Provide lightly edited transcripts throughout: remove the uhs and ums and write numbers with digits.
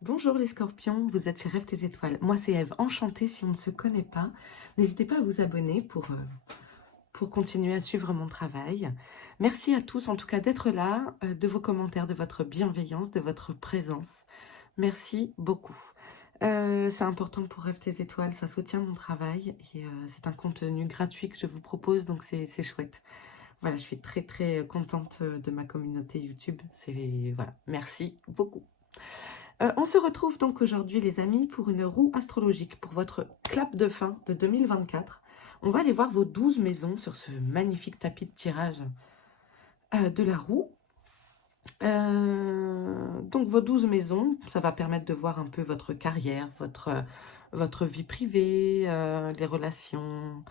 Bonjour les scorpions, vous êtes chez Rêve tes étoiles. Moi c'est Ève, enchantée si on ne se connaît pas. N'hésitez pas à vous abonner pour continuer à suivre mon travail. Merci à tous en tout cas d'être là, de vos commentaires, de votre bienveillance, de votre présence. Merci beaucoup. C'est important pour Rêve tes étoiles, ça soutient mon travail et c'est un contenu gratuit que je vous propose donc c'est chouette. Voilà, je suis très très contente de ma communauté YouTube. Voilà, merci beaucoup. On se retrouve donc aujourd'hui les amis pour une roue astrologique, pour votre clap de fin de 2024. On va aller voir vos 12 maisons sur ce magnifique tapis de tirage de la roue. Donc vos 12 maisons, ça va permettre de voir un peu votre carrière, votre vie privée, les relations,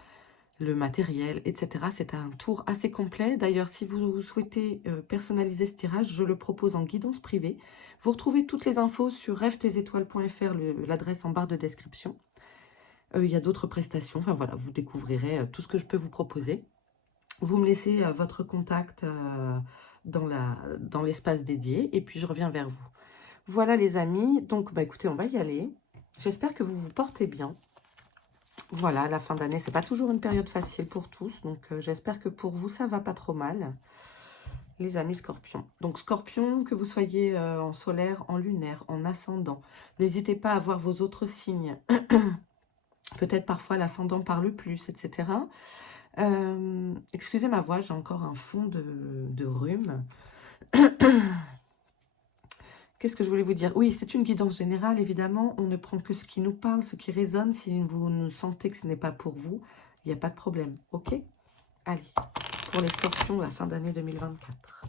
le matériel, etc. C'est un tour assez complet. D'ailleurs, si vous souhaitez personnaliser ce tirage, je le propose en guidance privée. Vous retrouvez toutes les infos sur rêvetesétoiles.fr, l'adresse en barre de description. Il y a d'autres prestations. Enfin voilà, vous découvrirez tout ce que je peux vous proposer. Vous me laissez votre contact dans l'espace dédié et puis je reviens vers vous. Voilà les amis. Donc, bah, écoutez, on va y aller. J'espère que vous vous portez bien. Voilà, la fin d'année, c'est pas toujours une période facile pour tous, donc j'espère que pour vous, ça va pas trop mal, les amis scorpions. Donc scorpion, que vous soyez en solaire, en lunaire, en ascendant, n'hésitez pas à voir vos autres signes. Peut-être parfois l'ascendant parle plus, etc. Excusez ma voix, j'ai encore un fond de rhume. Qu'est-ce que je voulais vous dire? Oui, c'est une guidance générale, évidemment. On ne prend que ce qui nous parle, ce qui résonne. Si vous ne sentez que ce n'est pas pour vous, il n'y a pas de problème. Ok? Allez, pour les scorpions, la fin d'année 2024.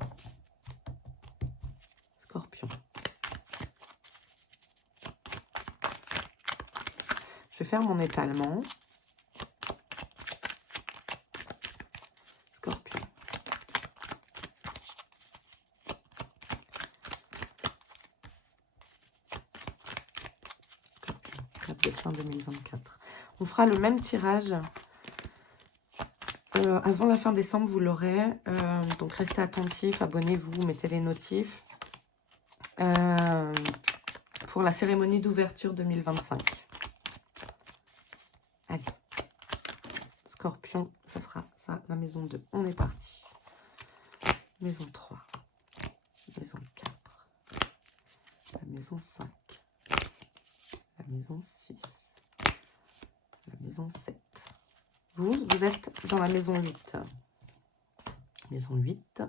Scorpion. Je vais faire mon étalement. Scorpion. Scorpion. Clap de fin 2024. On fera le même tirage. Avant la fin décembre, vous l'aurez. Donc, restez attentifs, abonnez-vous, mettez les notifs. Pour la cérémonie d'ouverture 2025. Allez. Scorpion, ça sera ça, la maison 2. On est parti. Maison 3. Maison 4. La maison 5. La maison 6. La maison 7. Vous êtes dans la maison 8. Maison 8.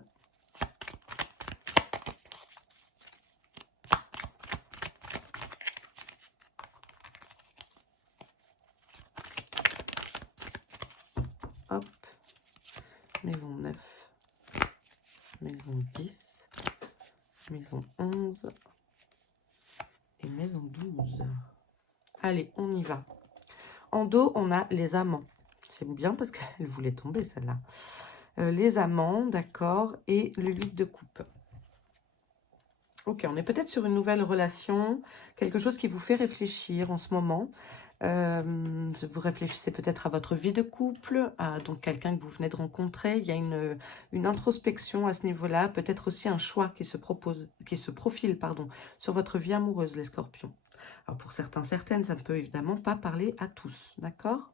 Hop. Maison 9. Maison 10. Maison 11. Et maison 12. Allez, on y va. En dos, on a les amants. C'est bien parce qu'elle voulait tomber, celle-là. Les amants, d'accord, et le 8 de coupe. Ok, on est peut-être sur une nouvelle relation, quelque chose qui vous fait réfléchir en ce moment. Vous réfléchissez peut-être à votre vie de couple, à donc quelqu'un que vous venez de rencontrer. Il y a une introspection à ce niveau-là, peut-être aussi un choix qui se profile, pardon, sur votre vie amoureuse, les scorpions. Alors pour certains, certaines, ça ne peut évidemment pas parler à tous, d'accord?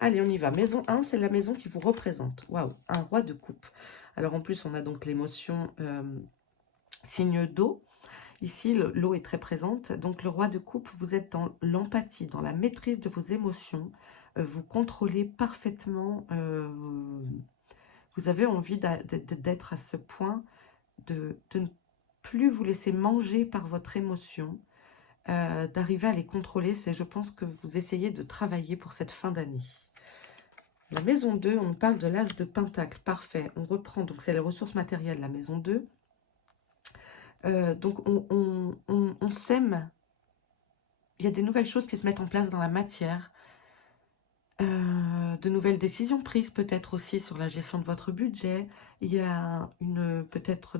Allez, on y va. Maison 1, c'est la maison qui vous représente. Waouh, un roi de coupe. Alors en plus, on a donc l'émotion signe d'eau. Ici, l'eau est très présente. Donc le roi de coupe, vous êtes dans l'empathie, dans la maîtrise de vos émotions. Vous contrôlez parfaitement. Vous avez envie d'être à ce point de ne plus vous laisser manger par votre émotion. D'arriver à les contrôler. C'est, je pense, que vous essayez de travailler pour cette fin d'année. La maison 2, on parle de l'as de pentacle. Parfait. On reprend. Donc, c'est les ressources matérielles, la maison 2. Donc, on sème. Il y a des nouvelles choses qui se mettent en place dans la matière. De nouvelles décisions prises peut-être aussi sur la gestion de votre budget. Il y a peut-être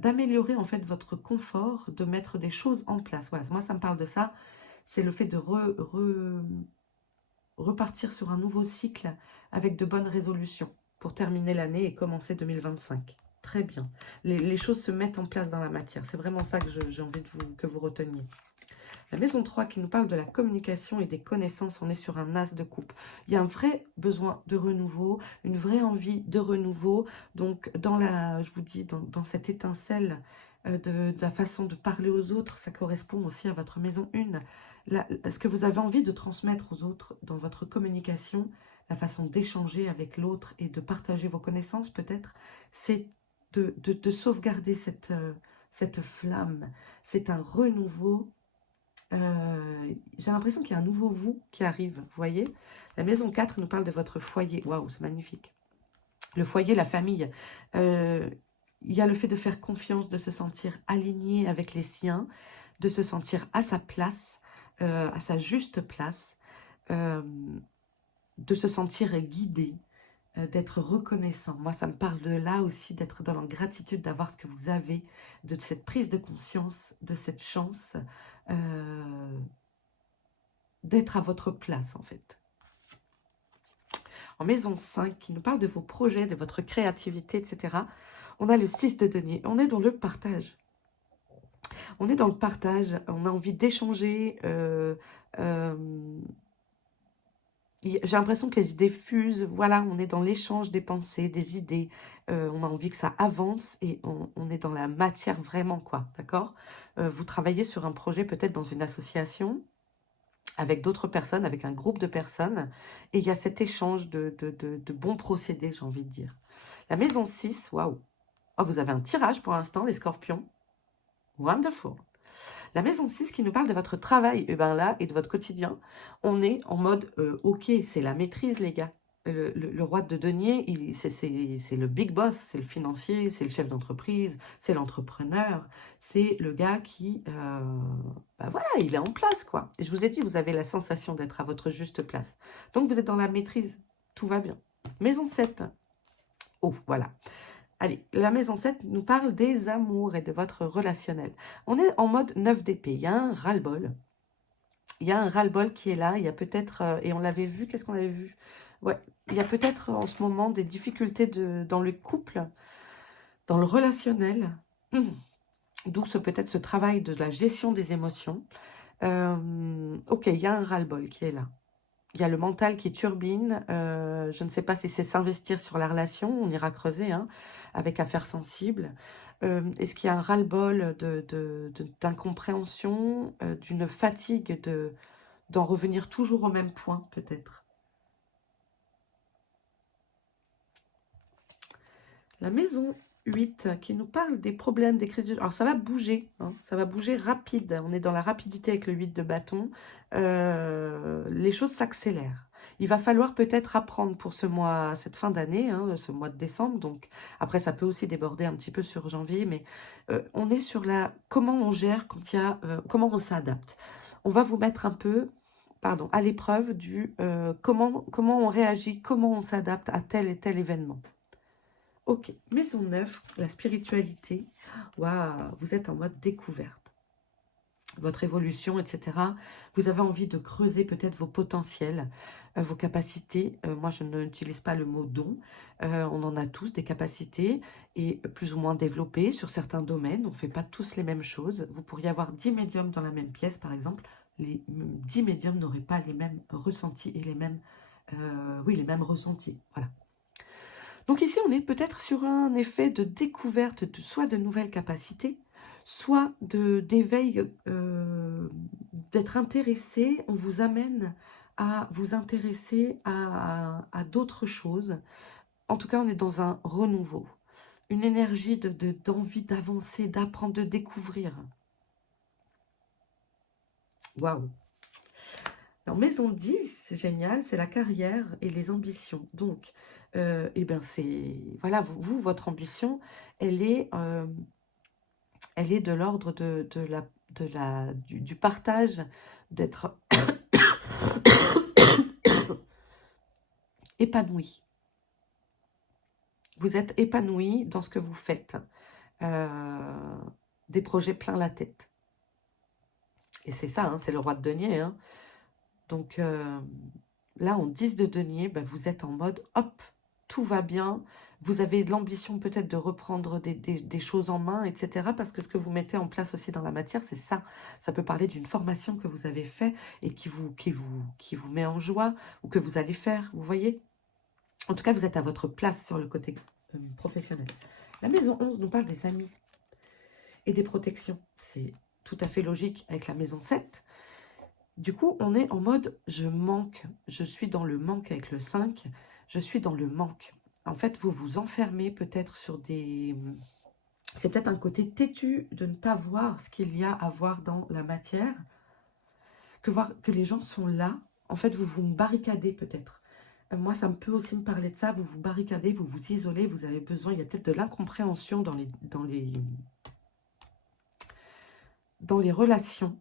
d'améliorer en fait votre confort, de mettre des choses en place. Voilà, moi ça me parle de ça. C'est le fait de repartir sur un nouveau cycle avec de bonnes résolutions pour terminer l'année et commencer 2025. Très bien. Les choses se mettent en place dans la matière. C'est vraiment ça que j'ai envie que vous reteniez. La maison 3 qui nous parle de la communication et des connaissances, on est sur un as de coupe. Il y a un vrai besoin de renouveau, une vraie envie de renouveau. Donc, je vous dis, dans cette étincelle de la façon de parler aux autres, ça correspond aussi à votre maison 1. Ce que vous avez envie de transmettre aux autres dans votre communication, la façon d'échanger avec l'autre et de partager vos connaissances peut-être, c'est de sauvegarder cette flamme. C'est un renouveau. J'ai l'impression qu'il y a un nouveau vous qui arrive, vous voyez. La maison 4 nous parle de votre foyer. Waouh, c'est magnifique. Le foyer, la famille. Il y a le fait de faire confiance, de se sentir aligné avec les siens, de se sentir à sa place, à sa juste place, de se sentir guidé, d'être reconnaissant. Moi, ça me parle de là aussi, d'être dans la gratitude d'avoir ce que vous avez, de cette prise de conscience, de cette chance, d'être à votre place, en fait. En maison 5, qui nous parle de vos projets, de votre créativité, etc., on a le 6 de denier. On est dans le partage. On est dans le partage. On a envie d'échanger. J'ai l'impression que les idées fusent. Voilà, on est dans l'échange des pensées, des idées. On a envie que ça avance et on est dans la matière vraiment, quoi. D'accord? Vous travaillez sur un projet, peut-être dans une association, avec d'autres personnes, avec un groupe de personnes, et il y a cet échange de bons procédés, j'ai envie de dire. La maison 6, waouh! Oh, vous avez un tirage pour l'instant, les scorpions. Wonderful! La maison 6 qui nous parle de votre travail, et ben là, et de votre quotidien, on est en mode, ok, c'est la maîtrise, les gars. Le roi de denier, c'est le big boss, c'est le financier, c'est le chef d'entreprise, c'est l'entrepreneur, c'est le gars qui, bah voilà, il est en place, quoi. Et je vous ai dit, vous avez la sensation d'être à votre juste place. Donc, vous êtes dans la maîtrise, tout va bien. Maison 7, oh, voilà. Allez, la maison 7 nous parle des amours et de votre relationnel. On est en mode 9 d'épée, il y a un ras-le-bol. Il y a un ras-le-bol qui est là, il y a peut-être, et on l'avait vu, qu'est-ce qu'on avait vu? Ouais, il y a peut-être en ce moment des difficultés dans le couple, dans le relationnel, d'où peut-être ce travail de la gestion des émotions. Ok, il y a un ras-le-bol qui est là. Il y a le mental qui turbine. Je ne sais pas si c'est s'investir sur la relation, on ira creuser, hein, avec affaires sensibles. Est-ce qu'il y a un ras-le-bol d'incompréhension, d'une fatigue d'en revenir toujours au même point, peut-être? La maison 8 qui nous parle des problèmes, des crises. Alors, ça va bouger, hein, ça va bouger rapide. On est dans la rapidité avec le 8 de bâton. Les choses s'accélèrent. Il va falloir peut-être apprendre pour ce mois, cette fin d'année, hein, ce mois de décembre. Donc, après, ça peut aussi déborder un petit peu sur janvier. Mais on est sur comment on gère quand il y a... comment on s'adapte. On va vous mettre un peu... Pardon, à l'épreuve du comment on réagit, comment on s'adapte à tel et tel événement. Ok, maison 9, la spiritualité. Waouh, vous êtes en mode découverte. Votre évolution, etc. Vous avez envie de creuser peut-être vos potentiels, vos capacités. Moi, je n'utilise pas le mot don. On en a tous des capacités et plus ou moins développées sur certains domaines. On ne fait pas tous les mêmes choses. Vous pourriez avoir 10 médiums dans la même pièce, par exemple. Les 10 médiums n'auraient pas les mêmes ressentis et les mêmes ressentis. Voilà. Donc ici, on est peut-être sur un effet de découverte soit de nouvelles capacités, soit d'éveil, d'être intéressé. On vous amène à vous intéresser à d'autres choses. En tout cas, on est dans un renouveau, une énergie d'envie d'avancer, d'apprendre, de découvrir. Waouh! Alors, maison 10, c'est génial, c'est la carrière et les ambitions. Donc, eh ben voilà, votre ambition, elle est de l'ordre du partage, d'être épanoui. Vous êtes épanoui dans ce que vous faites. Des projets plein la tête. Et c'est ça, hein, c'est le roi de denier. Hein. Donc là, en 10 de denier, ben, vous êtes en mode, hop, tout va bien. Vous avez l'ambition peut-être de reprendre des choses en main, etc. Parce que ce que vous mettez en place aussi dans la matière, c'est ça. Ça peut parler d'une formation que vous avez faite et qui vous met en joie ou que vous allez faire, vous voyez. En tout cas, vous êtes à votre place sur le côté professionnel. La maison 11 nous parle des amis et des protections. C'est tout à fait logique avec la maison 7. Du coup, on est en mode je manque. Je suis dans le manque avec le 5. Je suis dans le manque. En fait, vous vous enfermez peut-être sur des... C'est peut-être un côté têtu de ne pas voir ce qu'il y a à voir dans la matière. Que voir que les gens sont là. En fait, vous vous barricadez peut-être. Moi, ça me peut aussi me parler de ça. Vous vous barricadez, vous vous isolez. Vous avez besoin, il y a peut-être de l'incompréhension dans les relations.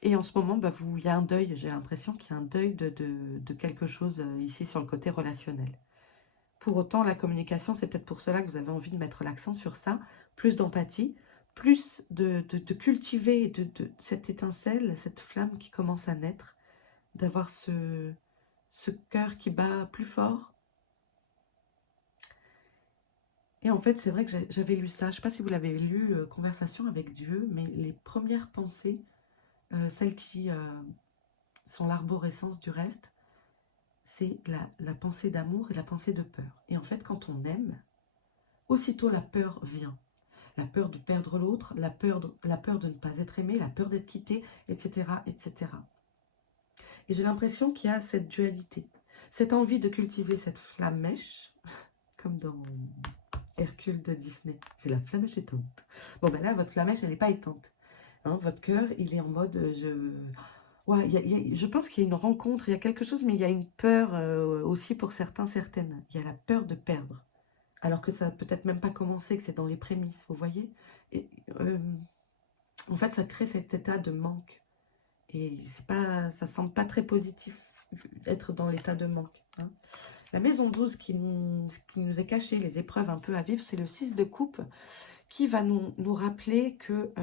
Et en ce moment, bah, il y a un deuil. J'ai l'impression qu'il y a un deuil de quelque chose ici sur le côté relationnel. Pour autant, la communication, c'est peut-être pour cela que vous avez envie de mettre l'accent sur ça. Plus d'empathie, plus de cultiver cette étincelle, cette flamme qui commence à naître, d'avoir ce cœur qui bat plus fort. Et en fait, c'est vrai que j'avais lu ça. Je ne sais pas si vous l'avez lu, Conversation avec Dieu, mais les premières pensées, celles qui sont l'arborescence du reste, c'est la pensée d'amour et la pensée de peur. Et en fait, quand on aime, aussitôt la peur vient. La peur de perdre l'autre, la peur de ne pas être aimé, la peur d'être quitté, etc., etc. Et j'ai l'impression qu'il y a cette dualité, cette envie de cultiver cette flamme mèche, comme dans Hercule de Disney. J'ai la flamme mèche éteinte. Bon, ben là, votre flamme mèche, elle n'est pas éteinte. Hein, votre cœur, il est en mode... Ouais, je pense qu'il y a une rencontre, il y a quelque chose, mais il y a une peur aussi pour certains, certaines. Il y a la peur de perdre. Alors que ça n'a peut-être même pas commencé, que c'est dans les prémices, vous voyez. Et, en fait, ça crée cet état de manque. Et ça ne semble pas très positif, être dans l'état de manque. Hein. La maison 12 qui nous est cachée, les épreuves un peu à vivre, c'est le 6 de coupe qui va nous rappeler que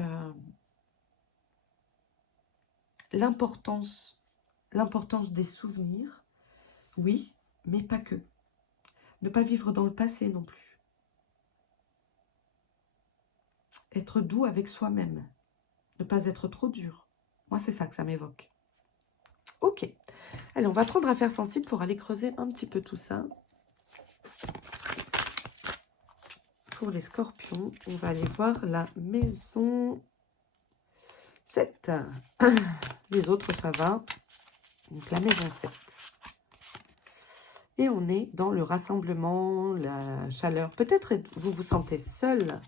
l'importance des souvenirs, oui, mais pas que. Ne pas vivre dans le passé non plus. Être doux avec soi-même. Ne pas être trop dur. Moi, c'est ça que ça m'évoque. Ok. Allez, on va prendre affaire sensible pour aller creuser un petit peu tout ça. Pour les scorpions, on va aller voir la maison 7. Les autres, ça va. Donc, la maison 7. Et on est dans le rassemblement, la chaleur. Peut-être vous vous sentez seul.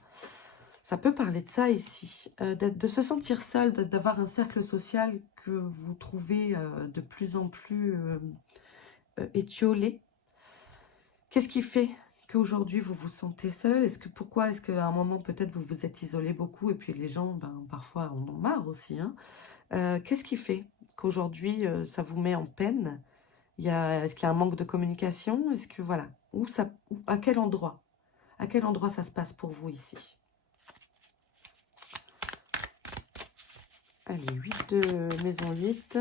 Ça peut parler de ça ici. De se sentir seul, d'avoir un cercle social que vous trouvez de plus en plus étiolé. Qu'est-ce qui fait qu'aujourd'hui vous vous sentez seul? Pourquoi est-ce qu'à un moment peut-être vous vous êtes isolé beaucoup et puis les gens parfois en ont marre aussi. Hein. Qu'est-ce qui fait qu'aujourd'hui ça vous met en peine? Est-ce qu'il y a un manque de communication? Est-ce que voilà, à quel endroit? À quel endroit ça se passe pour vous ici? Allez, 8 de maison 8.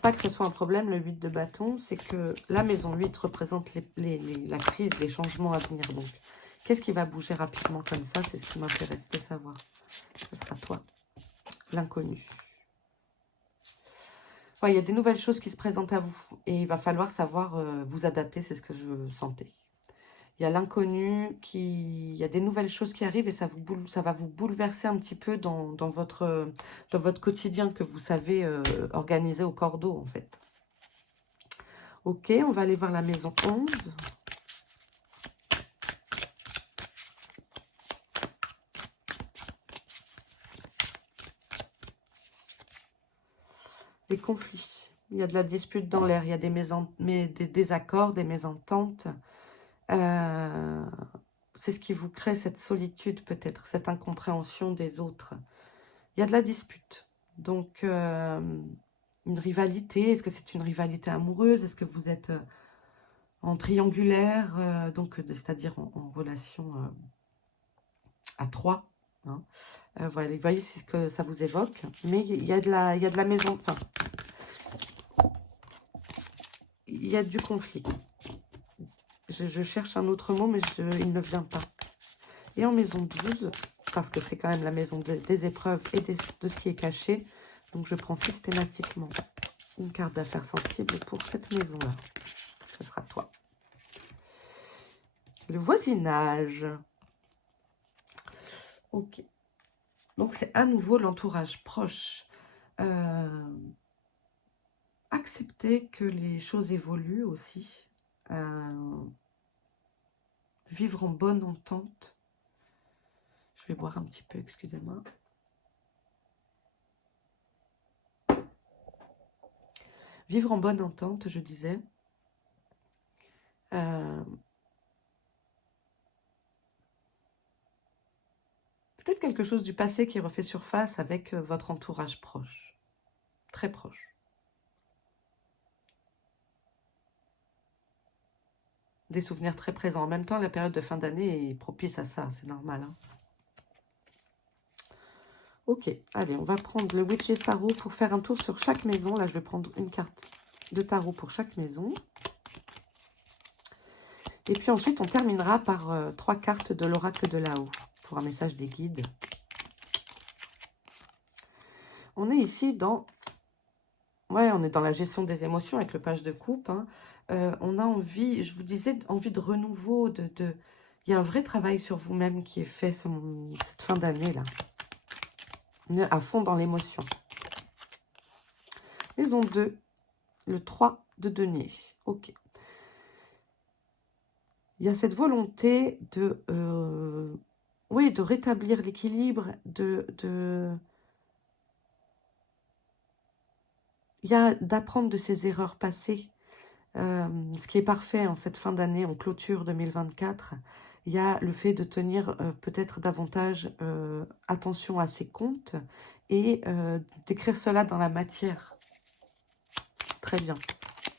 Pas que ce soit un problème, le 8 de bâton, c'est que la maison 8 représente la crise, les changements à venir. Donc, qu'est-ce qui va bouger rapidement comme ça? C'est ce qui m'intéresse de savoir. Ce sera toi, l'inconnu. Ouais, il y a des nouvelles choses qui se présentent à vous. Et il va falloir savoir vous adapter, c'est ce que je sentais. Il y a l'inconnu, il y a des nouvelles choses qui arrivent et ça va vous bouleverser un petit peu dans votre quotidien que vous savez organiser au cordeau, en fait. Ok, on va aller voir la maison 11. Les conflits. Il y a de la dispute dans l'air, il y a des désaccords, des mésententes. C'est ce qui vous crée cette solitude peut-être, cette incompréhension des autres. Il y a de la dispute. Donc, une rivalité. Est-ce que c'est une rivalité amoureuse? Est-ce que vous êtes en triangulaire, c'est-à-dire en relation à 3? Hein. Voilà, vous voyez, c'est ce que ça vous évoque. Mais il y a de la maison... Enfin, y a du conflit. Je cherche un autre mot, mais il ne vient pas. Et en maison 12, parce que c'est quand même la maison des épreuves et de ce qui est caché, donc je prends systématiquement une carte d'affaires sensible pour cette maison-là. Ce sera toi. Le voisinage. Ok. Donc, c'est à nouveau l'entourage proche. Accepter que les choses évoluent aussi. Vivre en bonne entente. Je vais boire un petit peu, excusez-moi. Vivre en bonne entente, je disais. Peut-être quelque chose du passé qui refait surface avec votre entourage proche. Très proche. Des souvenirs très présents. En même temps, la période de fin d'année est propice à ça, c'est normal. Hein. Ok, allez, on va prendre le Witch's Tarot pour faire un tour sur chaque maison. Là, je vais prendre une carte de tarot pour chaque maison. Et puis ensuite, on terminera par 3 cartes de l'oracle de là-haut pour un message des guides. On est ici dans... Ouais, on est dans la gestion des émotions avec le page de coupe. Hein. On a envie, je vous disais, envie de renouveau. Il y a un vrai travail sur vous-même qui est fait cette fin d'année-là. On est à fond dans l'émotion. Maison 2, le 3 de denier. Ok. Il y a cette volonté de, oui, de rétablir l'équilibre, il y a d'apprendre de ses erreurs passées, ce qui est parfait en cette fin d'année, en clôture 2024. Il y a le fait de tenir peut-être davantage attention à ses comptes et d'écrire cela dans la matière. Très bien.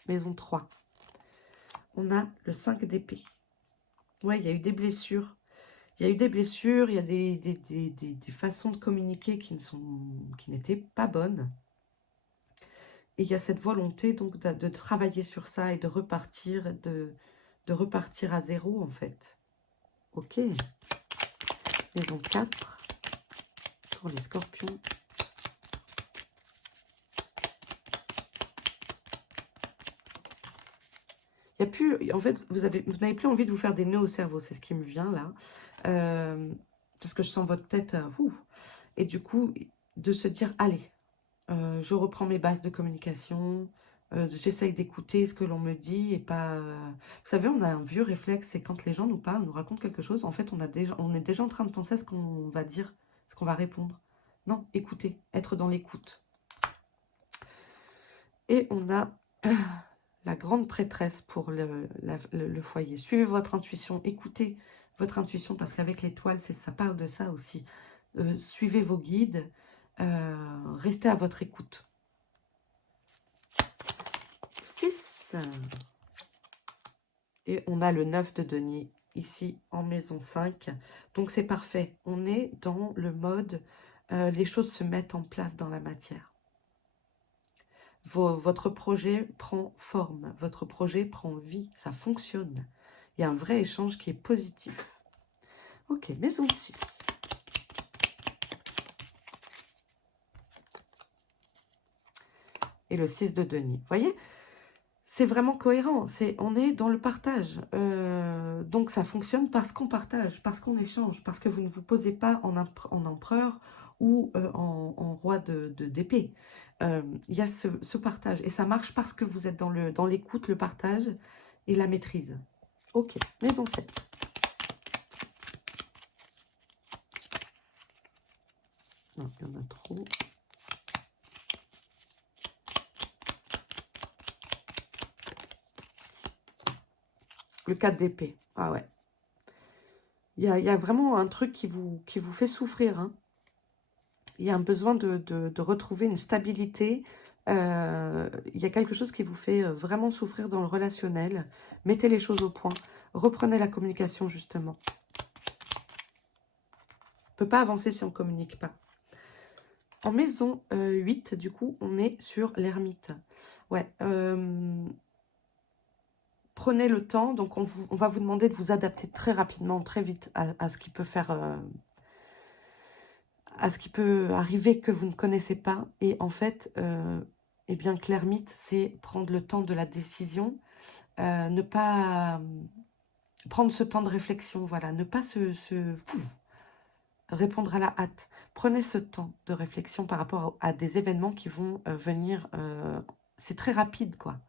Maison 3. On a le 5 d'épée. Ouais, il y a eu des blessures. Il y a eu des blessures, il y a des façons de communiquer qui n'étaient pas bonnes. Et il y a cette volonté donc de travailler sur ça et de repartir, de repartir à zéro en fait. Ok. Maison 4 pour les scorpions. Il y a plus, en fait, vous n'avez plus envie de vous faire des nœuds au cerveau, c'est ce qui me vient là. Parce que je sens votre tête, et du coup, de se dire, allez, je reprends mes bases de communication, j'essaye d'écouter ce que l'on me dit et pas... Vous savez, on a un vieux réflexe, c'est quand les gens nous parlent, nous racontent quelque chose, en fait, on est déjà en train de penser à ce qu'on va dire, ce qu'on va répondre. Non, écoutez, être dans l'écoute. Et on a la grande prêtresse pour le foyer. Suivez votre intuition, écoutez votre intuition, parce qu'avec l'étoile, ça parle de ça aussi. Suivez vos guides, restez à votre écoute. 6. Et on a le 9 de denier ici en maison 5. Donc c'est parfait. On est dans le mode, les choses se mettent en place dans la matière. Votre projet prend forme, votre projet prend vie, ça fonctionne. Il y a un vrai échange qui est positif. Ok, maison 6. Et le 6 de denier. Vous voyez, c'est vraiment cohérent. On est dans le partage. Donc ça fonctionne parce qu'on partage, parce qu'on échange, parce que vous ne vous posez pas en empereur ou en roi d'épée. Il y a ce partage. Et ça marche parce que vous êtes dans l'écoute, le partage et la maîtrise. Ok, maison 7. Non, il y en a trop. Le 4 d'épée. Ah ouais. Il y a vraiment un truc qui vous fait souffrir. Hein. Il y a un besoin de retrouver une stabilité. Il y a quelque chose qui vous fait vraiment souffrir dans le relationnel. Mettez les choses au point. Reprenez la communication, justement. On ne peut pas avancer si on ne communique pas. En maison 8, du coup, on est sur l'ermite. Ouais. prenez le temps. Donc, on va vous demander de vous adapter très rapidement, très vite à ce qui peut faire... à ce qui peut arriver que vous ne connaissez pas. Et en fait, eh bien, l'ermite, c'est prendre le temps de la décision, ne pas prendre ce temps de réflexion, voilà, ne pas répondre à la hâte. Prenez ce temps de réflexion par rapport à des événements qui vont venir. C'est très rapide, quoi.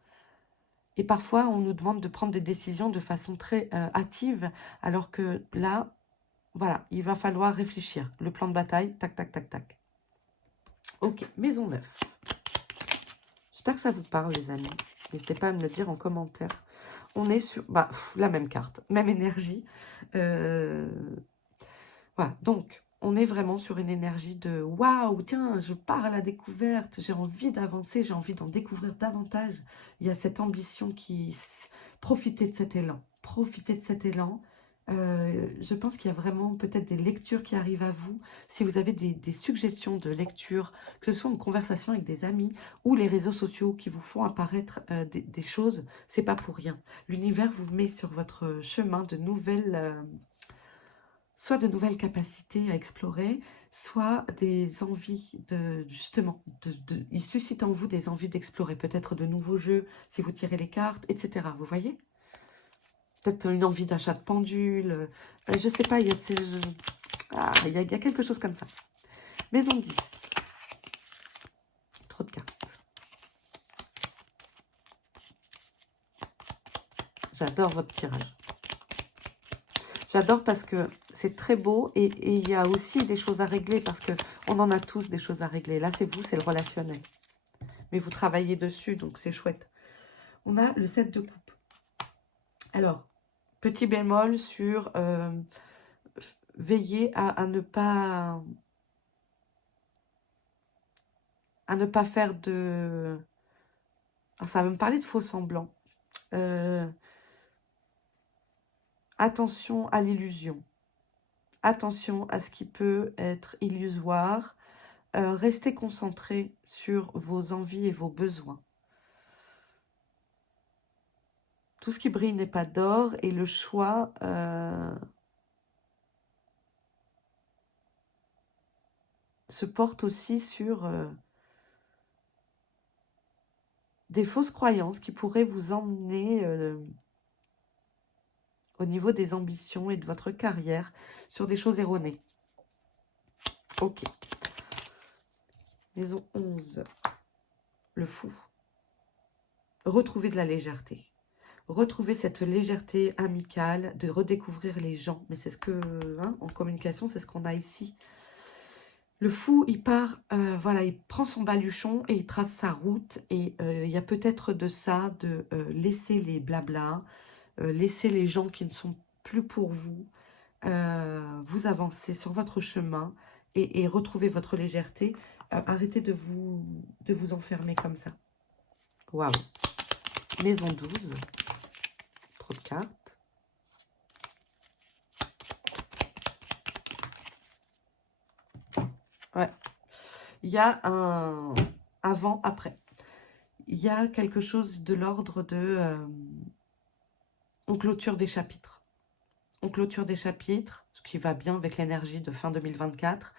Et parfois, on nous demande de prendre des décisions de façon très hâtive, alors que là, voilà, il va falloir réfléchir. Le plan de bataille, tac, tac, tac, tac. Ok, maison 9. J'espère que ça vous parle, les amis. N'hésitez pas à me le dire en commentaire. On est sur la même carte, même énergie. Voilà, donc, on est vraiment sur une énergie de « Waouh, tiens, je pars à la découverte, j'ai envie d'avancer, j'ai envie d'en découvrir davantage. » Il y a cette ambition qui... Profitez de cet élan. Profitez de cet élan. Je pense qu'il y a vraiment peut-être des lectures qui arrivent à vous. Si vous avez des suggestions de lecture, que ce soit en conversation avec des amis ou les réseaux sociaux qui vous font apparaître des choses, c'est pas pour rien. L'univers vous met sur votre chemin de nouvelles... soit de nouvelles capacités à explorer, soit des envies de, justement, il suscite en vous des envies d'explorer, peut-être de nouveaux jeux, si vous tirez les cartes, etc. Vous voyez? Peut-être une envie d'achat de pendule, je ne sais pas, il y a quelque chose comme ça. Maison 10. Trop de cartes. J'adore votre tirage. J'adore parce que c'est très beau et il y a aussi des choses à régler parce qu'on en a tous des choses à régler. Là, c'est vous, c'est le relationnel. Mais vous travaillez dessus, donc c'est chouette. On a le 7 de coupe. Alors, petit bémol sur veiller à ne pas faire de... Alors, ça va me parler de faux semblants. Attention à l'illusion. Attention à ce qui peut être illusoire. Restez concentré sur vos envies et vos besoins. Tout ce qui brille n'est pas d'or et le choix se porte aussi sur des fausses croyances qui pourraient vous emmener au niveau des ambitions et de votre carrière sur des choses erronées. Ok. Maison 11. Le fou. Retrouver de la légèreté. Retrouver cette légèreté amicale, de redécouvrir les gens. Mais c'est ce que, en communication, c'est ce qu'on a ici. Le fou, il part, voilà, il prend son baluchon et il trace sa route. Et il y a peut-être de ça, de laisser les blablas, laisser les gens qui ne sont plus pour vous, vous avancez sur votre chemin et retrouver votre légèreté. Arrêtez de vous enfermer comme ça. Waouh. Maison 12. Trop de cartes. Ouais. Il y a un avant-après. Il y a quelque chose de l'ordre de... on clôture des chapitres. On clôture des chapitres, ce qui va bien avec l'énergie de fin 2024.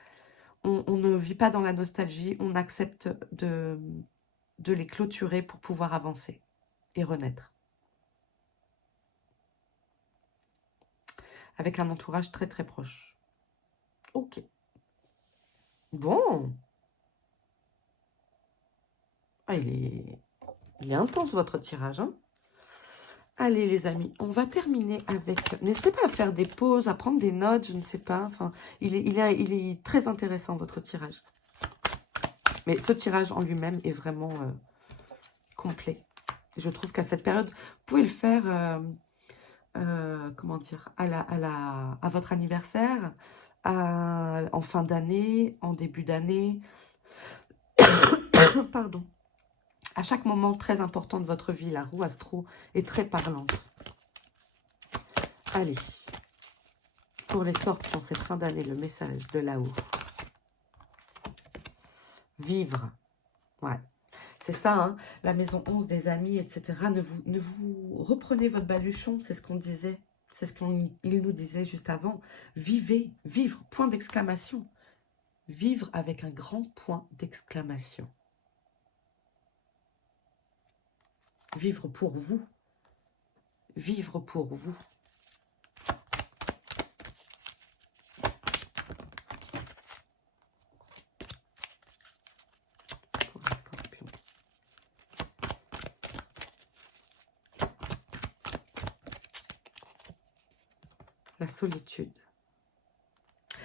On ne vit pas dans la nostalgie, on accepte de les clôturer pour pouvoir avancer et renaître. Avec un entourage très très proche. Ok. Bon. Ah, il est intense votre tirage, hein. Allez les amis, on va terminer avec... N'hésitez pas à faire des pauses, à prendre des notes, je ne sais pas. Enfin, il est très intéressant votre tirage. Mais ce tirage en lui-même est vraiment complet. Je trouve qu'à cette période, vous pouvez le faire, comment dire, à votre anniversaire, en fin d'année, en début d'année. Pardon. À chaque moment très important de votre vie, la roue astro est très parlante. Allez, pour les scorpions, cette fin d'année, le message de là-haut. Vivre. Ouais. C'est ça, hein, la maison 11 des amis, etc. Ne vous reprenez votre baluchon, c'est ce qu'on disait. C'est ce qu'il nous disait juste avant. Vivez, vivre, point d'exclamation. Vivre avec un grand point d'exclamation. Vivre pour vous. Vivre pour vous. Pour les scorpions. La solitude.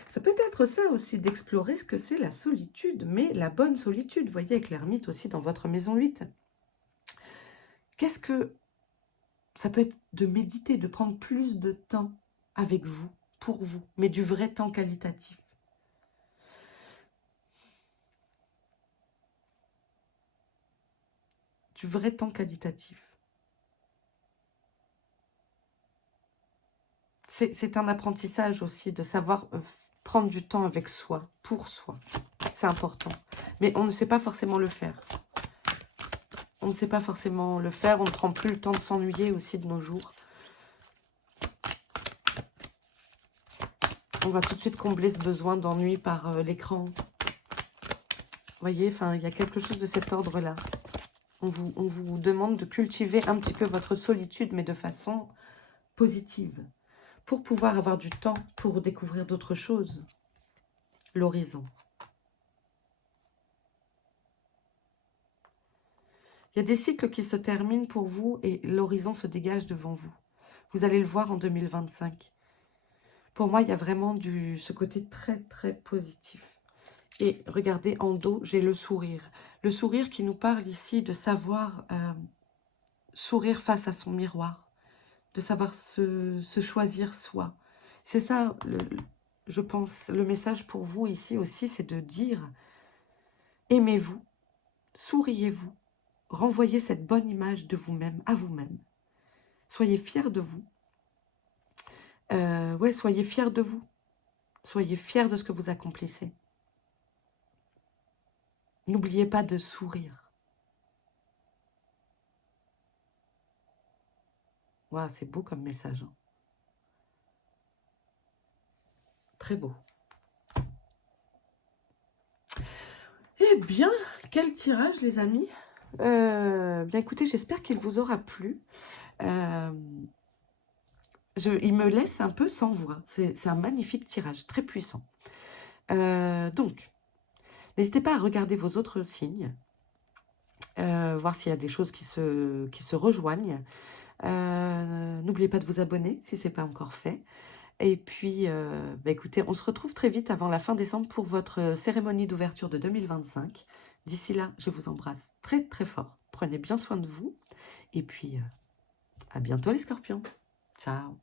Ça peut être ça aussi, d'explorer ce que c'est la solitude, mais la bonne solitude. Vous voyez, avec l'ermite aussi dans votre maison 8. Qu'est-ce que... Ça peut être de méditer, de prendre plus de temps avec vous, pour vous, mais du vrai temps qualitatif. Du vrai temps qualitatif. C'est un apprentissage aussi de savoir prendre du temps avec soi, pour soi. C'est important. Mais on ne sait pas forcément le faire. On ne sait pas forcément le faire. On ne prend plus le temps de s'ennuyer aussi de nos jours. On va tout de suite combler ce besoin d'ennui par l'écran. Vous voyez, enfin, il y a quelque chose de cet ordre-là. On vous demande de cultiver un petit peu votre solitude, mais de façon positive, pour pouvoir avoir du temps pour découvrir d'autres choses. L'horizon. Il y a des cycles qui se terminent pour vous et l'horizon se dégage devant vous. Vous allez le voir en 2025. Pour moi, il y a vraiment ce côté très, très positif. Et regardez, en dos, j'ai le sourire. Le sourire qui nous parle ici de savoir sourire face à son miroir, de savoir se choisir soi. C'est ça, je pense, le message pour vous ici aussi, c'est de dire, aimez-vous, souriez-vous, renvoyez cette bonne image de vous-même à vous-même. Soyez fiers de vous. Ouais, soyez fiers de vous. Soyez fiers de ce que vous accomplissez. N'oubliez pas de sourire. Waouh, c'est beau comme message. Hein. Très beau. Eh bien, quel tirage, les amis. Bien écoutez, j'espère qu'il vous aura plu. Il me laisse un peu sans voix. C'est un magnifique tirage, très puissant. Donc, n'hésitez pas à regarder vos autres signes, voir s'il y a des choses qui se rejoignent. N'oubliez pas de vous abonner si ce n'est pas encore fait. Et puis, écoutez, on se retrouve très vite avant la fin décembre pour votre cérémonie d'ouverture de 2025. D'ici là, je vous embrasse très très fort. Prenez bien soin de vous. Et puis, à bientôt les scorpions. Ciao.